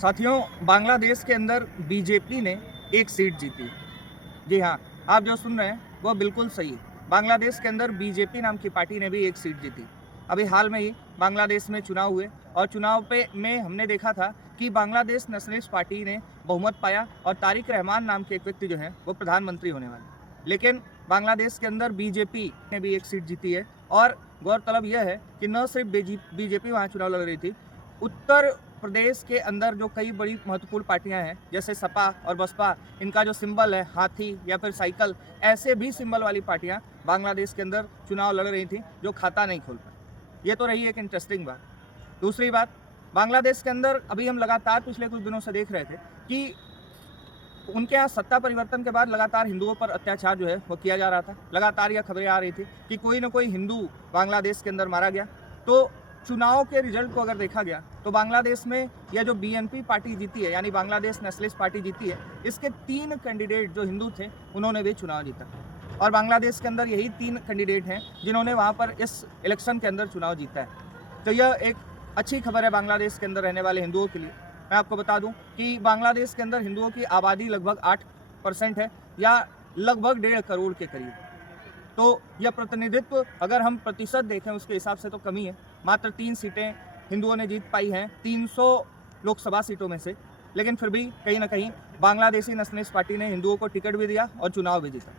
साथियों, बांग्लादेश के अंदर बीजेपी ने एक सीट जीती। जी हाँ, आप जो सुन रहे हैं वो बिल्कुल सही है। बांग्लादेश के अंदर बीजेपी नाम की पार्टी ने भी एक सीट जीती। अभी हाल में ही बांग्लादेश में चुनाव हुए और चुनाव पे में हमने देखा था कि बांग्लादेश नेशनलिस्ट पार्टी ने बहुमत पाया और तारिक रहमान नाम के एक व्यक्ति जो हैं वो प्रधानमंत्री होने वाले। लेकिन बांग्लादेश के अंदर बीजेपी ने भी एक सीट जीती है और गौरतलब यह है कि न सिर्फ बीजेपी वहाँ चुनाव लड़ रही थी, उत्तर प्रदेश के अंदर जो कई बड़ी महत्वपूर्ण पार्टियां हैं जैसे सपा और बसपा, इनका जो सिंबल है हाथी या फिर साइकिल, ऐसे भी सिंबल वाली पार्टियां बांग्लादेश के अंदर चुनाव लड़ रही थी जो खाता नहीं खोल पाई। ये तो रही एक इंटरेस्टिंग बात। दूसरी बात, बांग्लादेश के अंदर अभी हम लगातार पिछले कुछ दिनों से देख रहे थे कि उनके यहाँ सत्ता परिवर्तन के बाद लगातार हिंदुओं पर अत्याचार जो है वो किया जा रहा था। लगातार यह खबरें आ रही थी कि कोई ना कोई हिंदू बांग्लादेश के अंदर मारा गया। तो चुनाव के रिजल्ट को अगर देखा गया तो बांग्लादेश में यह जो बीएनपी पार्टी जीती है, यानी बांग्लादेश नेशनलिस्ट पार्टी जीती है, इसके 3 कैंडिडेट जो हिंदू थे उन्होंने भी चुनाव जीता और बांग्लादेश के अंदर यही 3 कैंडिडेट हैं जिन्होंने वहाँ पर इस इलेक्शन के अंदर चुनाव जीता है। तो यह एक अच्छी खबर है बांग्लादेश के अंदर रहने वाले हिंदुओं के लिए। मैं आपको बता दूं कि बांग्लादेश के अंदर हिंदुओं की आबादी लगभग 8% है या लगभग 1.5 करोड़ के करीब। तो यह प्रतिनिधित्व अगर हम प्रतिशत देखें उसके हिसाब से तो कमी है। मात्र 3 सीटें हिंदुओं ने जीत पाई हैं 300 लोकसभा सीटों में से, लेकिन फिर भी कहीं ना कहीं बांग्लादेशी नेशनलिस्ट पार्टी ने हिंदुओं को टिकट भी दिया और चुनाव भी जीता।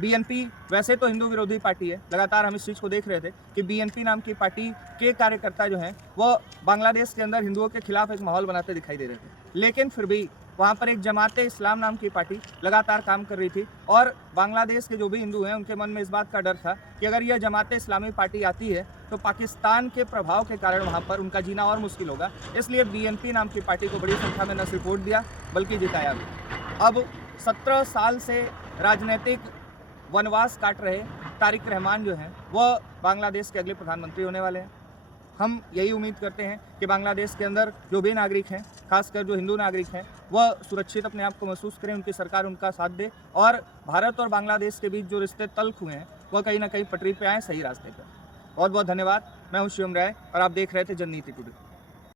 बीएनपी वैसे तो हिंदू विरोधी पार्टी है, लगातार हम इस चीज़ को देख रहे थे कि बीएनपी नाम की पार्टी के कार्यकर्ता जो हैं वो बांग्लादेश के अंदर हिंदुओं के खिलाफ एक माहौल बनाते दिखाई दे रहे थे। लेकिन फिर भी वहाँ पर एक जमाते इस्लाम नाम की पार्टी लगातार काम कर रही थी और बांग्लादेश के जो भी हिंदू हैं उनके मन में इस बात का डर था कि अगर यह जमाते इस्लामी पार्टी आती है तो पाकिस्तान के प्रभाव के कारण वहाँ पर उनका जीना और मुश्किल होगा। इसलिए बीएनपी नाम की पार्टी को बड़ी संख्या में न सिर्फ वोट दिया बल्कि जिताया भी। अब 17 साल से राजनीतिक वनवास काट रहे तारिक रहमान जो हैं वह बांग्लादेश के अगले प्रधानमंत्री होने वाले हैं। हम यही उम्मीद करते हैं कि बांग्लादेश के अंदर जो भी नागरिक हैं, खासकर जो हिंदू नागरिक हैं, वह सुरक्षित अपने आप को महसूस करें, उनकी सरकार उनका साथ दे और भारत और बांग्लादेश के बीच जो रिश्ते तल्ख हुए हैं वह कहीं ना कहीं पटरी पे आए, सही रास्ते पर। बहुत बहुत धन्यवाद। मैं हूँ शिवम राय और आप देख रहे थे जननीति टुडे।